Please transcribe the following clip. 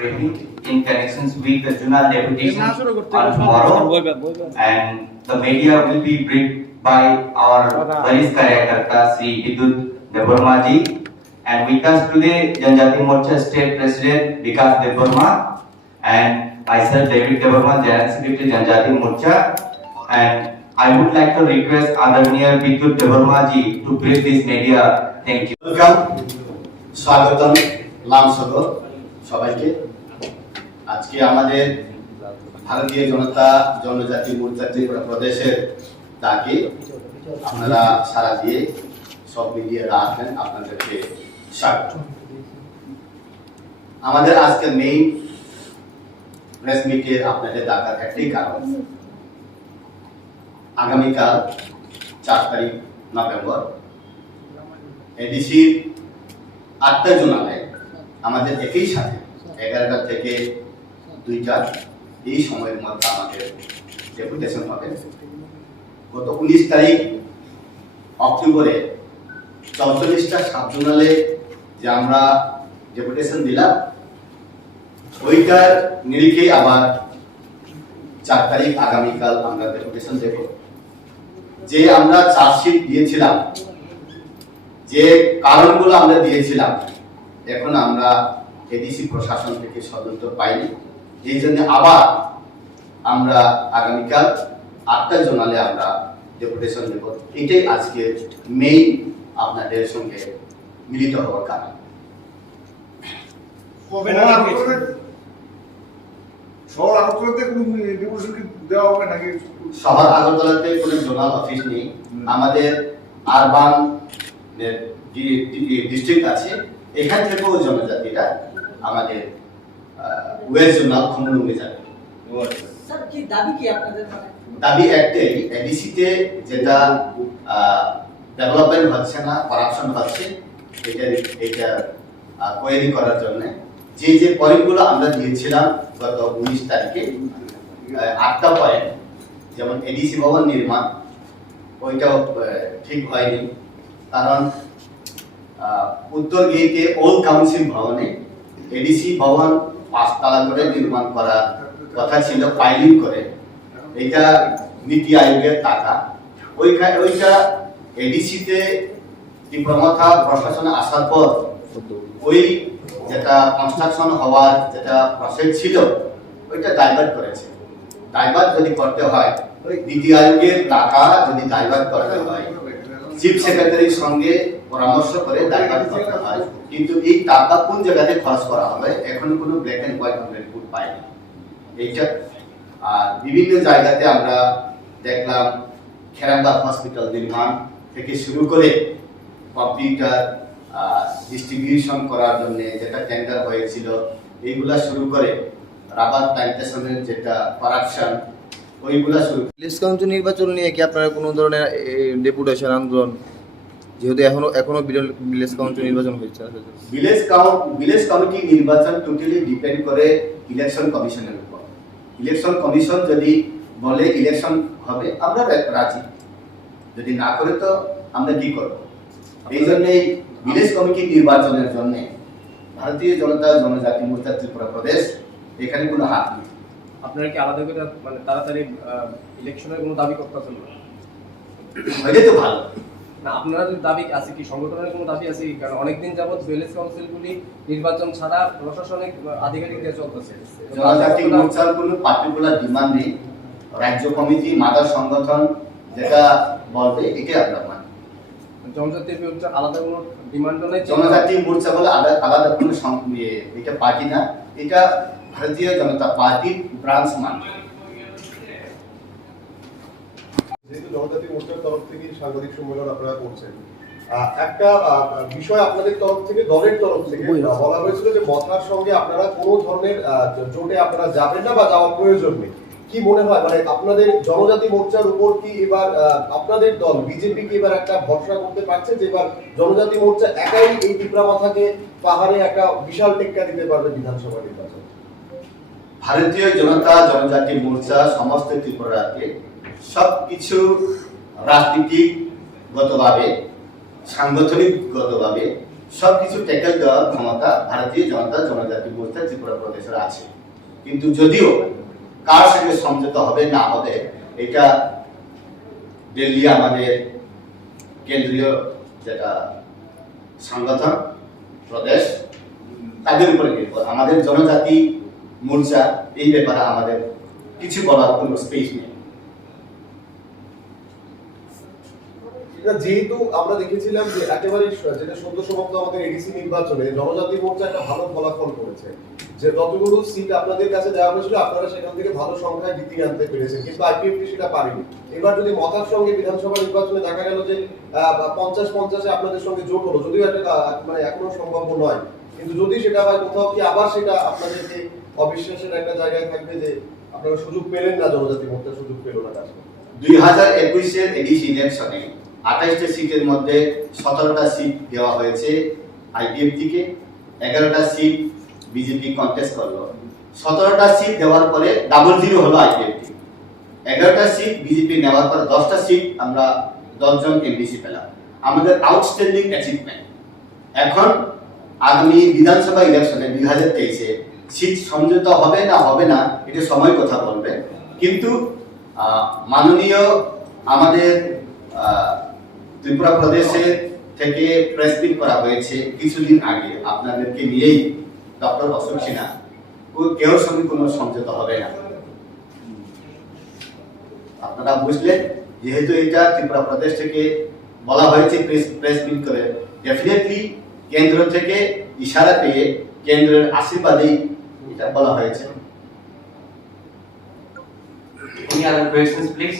briefing in connections with the Junal Deputation on tomorrow, and the media will be briefed by our Varis Karyakarta Sri Bidhyot Debbarma ji, and with us today Janjati Morcha State President Vikas Debbarma and myself David Debbarma, General Secretary Janjati Morcha, and I would like to request Adharniya Bidhyot Debbarma ji to brief this media. Thank you. Welcome, স্বাগতম লামসগো সবাইকে। আজকে আমাদের ভারতীয় জনতা জনজাতি মোর্চা ত্রিপুরা প্রদেশের ডাকে আপনারা সারা দিয়ে সব মিডিয়ারা আসবেন, আপনাদেরকে স্বাগত। আমাদের আজকে মেইন প্রেস মিটের আপনাদের ডাকার একটাই কারণ, আগামীকাল 4 তারিখ নভেম্বর এডিসির 8টা জোনালে আমাদের একই সাথে 11টা থেকে 2টা এই সময়ের মধ্যে আমাদের ডেপুটেশন হবে। গত 19 তারিখ অক্টোবরে 44টা সাব জোনালে যে আমরা ডেপুটেশন দিলাম, ওইটার নিরিখে আবার 4 তারিখ আগামীকাল আমরা ডেপুটেশন দেব। যে আমরা চার্জশিট দিয়েছিলাম, যে কারণগুলো আমরা দিয়েছিলাম, এখন আমরা এডিসি প্রশাসন থেকে সদুত্তর পাইনি। এই জন্য আবার আমরা আগামীকাল 8টা জোনালে আমরা ডেপুটেশন দেব। এটাই আজকে মেইন আপনাদের সঙ্গে মিলিত হওয়ার কারণ। শহর আগরতলাতে কোনো জোনাল অফিস নেই। আমাদের আরবান ডিস্ট্রিক্ট আছে, এখান থেকেও জনজাতিরা আমাদের ওয়েস্ট জোনাল খমরুমে যাবে। স্যার কি দাবি কি আপনাদের? দাবি একটাই, এডিসিতে যেটা ডেভেলপমেন্ট হচ্ছে না, করাপশন হচ্ছে, এটা কোয়েরি করার জন্য যে পয়েন্টগুলো আমরা দিয়েছিলাম গত 19 তারিখে 8টা পয়েন্ট, যেমন এডিসি ভবন নির্মাণ, ওইটাও ঠিক হয়নি। কারণ উত্তর গেটে ওল্ড কাউন্সিল ভবনে এডিসি ভবন 5 তলা করে নির্মাণ করার কথা ছিল, ফাইলিং করে। এটা নীতি আয়োগের টাকা, ওইটা এডিসিতে ত্রিপুরা প্রশাসনে আসার পর ওই যেটা কনস্ট্রাকশন হওয়ার যেটা প্রসেস ছিল, ওইটা ডাইভার্ট করেছে। ডাইভার্ট যদি করতে হয়, নীতি আয়োগের টাকা যদি ডাইভার্ট করতে হয়, চিফ সেক্রেটারির সঙ্গে পরামর্শ করে ডাইভার্ট করতে হয়। কিন্তু এই টাকা কোন জায়গাতে খরচ করা হবে এখনো কোনো ব্ল্যাক এন্ড হোয়াইট রিপোর্ট পাইনি। এইটা আর বিভিন্ন জায়গাতে আমরা দেখলাম খেরাঙ্গা হসপিটাল নির্মাণ থেকে শুরু করে কম্পিউটার ডিস্ট্রিবিউশন করার জন্য যেটা টেন্ডার হয়েছিল, এইগুলা শুরু করে রাবার প্ল্যান্টেশনের যেটা করাপশন, ওইগুলা শুরু। ভিলেজ কাউন্সিল নির্বাচন নিয়ে কি আপনারা কোনো ধরনের ডেপুটেশন আন্দোলন, যেহেতু এখনো ভিলেজ কাউন্সিল নির্বাচন হচ্ছে? ভিলেজ কমিটি নির্বাচন টোটালি ডিপেন্ড করে ইলেকশন কমিশনের উপর। ইলেকশন কমিশন যদি বলে ইলেকশন হবে, আমরা রাজি। যদি না করে তো আমরা কি করব? এই জন্যই ভিলেজ কমিটি নির্বাচনের জন্য ভারতীয় জনতা জনজাতি মোর্চা ত্রিপুরা প্রদেশ এখানে কোনো হাত নেই। আপনারা কি আলাদা করে মানে তাড়াতাড়ি ইলেকশনের কোনো দাবি করতেছেন না? হইলে তো ভালো না, আপনারা যদি দাবি আছে কি, সংগঠনের কোনো দাবি আছে কি? কারণ অনেকদিন যাবত ভিলেজ কাউন্সিলগুলি নির্বাচন ছাড়া প্রশাসনিক আধিকারিক দিয়ে চলতেছে। জনজাতি মোর্চার কোনো পার্টিকুলার ডিমান্ড নেই। রাজ্য কমিটি মাদার সংগঠন যেটা বলবে এটাই আমরা মানি। জনজাতি মোর্চার আলাদা কোনো ডিমান্ডও নেই। জনজাতি মোর্চা বলে আলাদা কোনো এটা পার্টি না, এটা ভারতীয় জনতা পার্টির ব্রাঞ্চ মাত্র। যেহেতু জনজাতি মোর্চার তরফ থেকে সাংবাদিক সম্মেলন আপনারা করছেন, একটা বিষয় আপনাদের তরফ থেকে, দলের তরফ থেকে বলা হয়েছিল যে মথার সঙ্গে আপনারা কোনো ধরনের জোটে আপনারা যাবেন না বা যাওয়ার প্রয়োজন নেই। কি মনে হয়, মানে আপনাদের জনজাতি মোর্চার উপর কি এবার আপনাদের দল বিজেপি কি এবার একটা ভরসা করতে পারছে যে এবার জনজাতি মোর্চা একাই এই ত্রিপুরা মাথাকে পাহাড়ে একটা বিশাল টেক্কা দিতে পারবে বিধানসভা নির্বাচন? ভারতীয় জনতা জনজাতি মোর্চা সমস্ত ত্রিপুরাকে সবকিছু রাজনীতিগতভাবে, সাংগঠনিকগতভাবে সবকিছু ট্যাকেল দেওয়ার ক্ষমতা ভারতীয় জনজাতি মোর্চা ত্রিপুরা প্রদেশের আছে। কিন্তু যদিও কার সঙ্গে সমঝোতা হবে না হবে এটা দিল্লি আমাদের কেন্দ্রীয় যেটা সংগঠন প্রদেশ তাদের উপরে নির্ভর। আমাদের জনজাতি মোর্চা এই ব্যাপারে আমাদের কিছু বলার কোনো স্পেস নেই। যেহেতু আমরা দেখেছিলাম যে একেবারে যেটা সদ্য সমাপ্ত আমাদের এডিসি নির্বাচনে জনজাতি মোর্চা একটা ভালো ফলাফল করেছে, যে যতগুলো সিট আপনাদের কাছে দেওয়া হয়েছিল আপনারা সেখান থেকে ভালো সংখ্যায় জিতিয়ে আনতে পেরেছেন, কিন্তু আইপিএফটি সেটা পারেনি। এবার যদি মতার সঙ্গে বিধানসভা নির্বাচনে দেখা গেল যে 50-50 আপনাদের সঙ্গে জোট হলো, যদিও একটা মানে এখনো সম্ভাব্য নয়, কিন্তু যদি সেটা হয় কোথাও কি আবার সেটা আপনাদেরকে অবিশ্বাসের একটা জায়গায় থাকবে যে আপনারা সুযোগ পেলেন না, জনজাতি মোর্চা সুযোগ পেল না কাজ করতে। 2021 এর এডিসি ইলেকশনে 28টা সিটের মধ্যে 17টা সিট দেওয়া হয়েছে আইপিএফটি কে, 11টা সিট বিজেপি কন্টেস্ট করলো। 17টা সিট দেওয়ার পরে 0-0 হলো আইপিএফটি। 11টা সিট বিজেপি নেওয়ার পর 10টা সিট আমরা 10 জন এমডিসি পেলাম। আমাদের আউটস্ট্যান্ডিং অ্যাচিভমেন্ট। এখন আগামী বিধানসভা ইলেকশনে 2023-এ সিট সমঝোতা হবে না হবে না এটা সময় কথা বলবে, কিন্তু মাননীয় আমাদের ত্রিপুরা প্রদেশে থেকে প্রেস মিট করা হয়েছে কিছুদিন আগে আপনাদেরকে নিয়েই, ডক্টর অশোক সিনহা কেউ সঙ্গে কোনো সমঝোতা হবে না। আপনারা বুঝলেন, যেহেতু এটা ত্রিপুরা প্রদেশ থেকে বলা হয়েছে প্রেস মিট করে, ডেফিনেটলি কেন্দ্র থেকে ইশারা পেয়ে কেন্দ্রের আশীর্বাদেই এটা বলা হয়েছে। Any other questions, please?